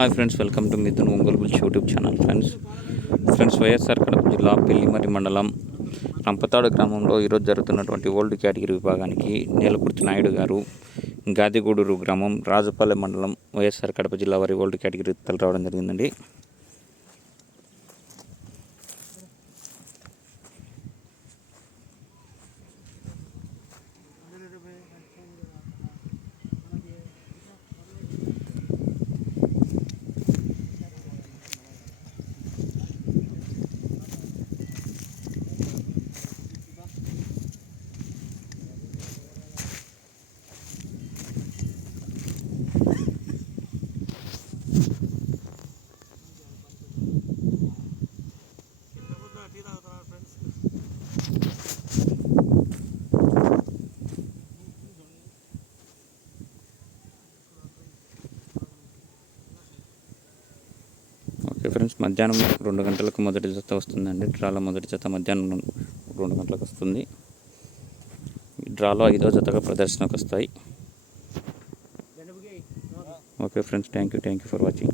Hi friends welcome to Mithun Ongole bulls YouTube channel friends friends YSR Kadapa జిల్లా పెళ్లిమరి మండలం రంపతాడు గ్రామంలో ఈరోజు జరుగుతున్నటువంటి ఓల్డ్ కేటగిరీ విభాగానికి నేలకుర్తి నాయుడు గారు గాదిగూడూరు గ్రామం రాజపల్లె మండలం వైఎస్ఆర్ కడప జిల్లా వారి ఓల్డ్ కేటగిరీ తలరావడం జరిగిందండి ఓకే ఫ్రెండ్స్ మధ్యాహ్నం రెండు గంటలకు మొదటి జత వస్తుందండి డ్రాలో మొదటి జత మధ్యాహ్నం రెండు గంటలకు వస్తుంది డ్రాలో ఐదో జతగా ప్రదర్శనకు వస్తాయి Okay friends, thank you for watching.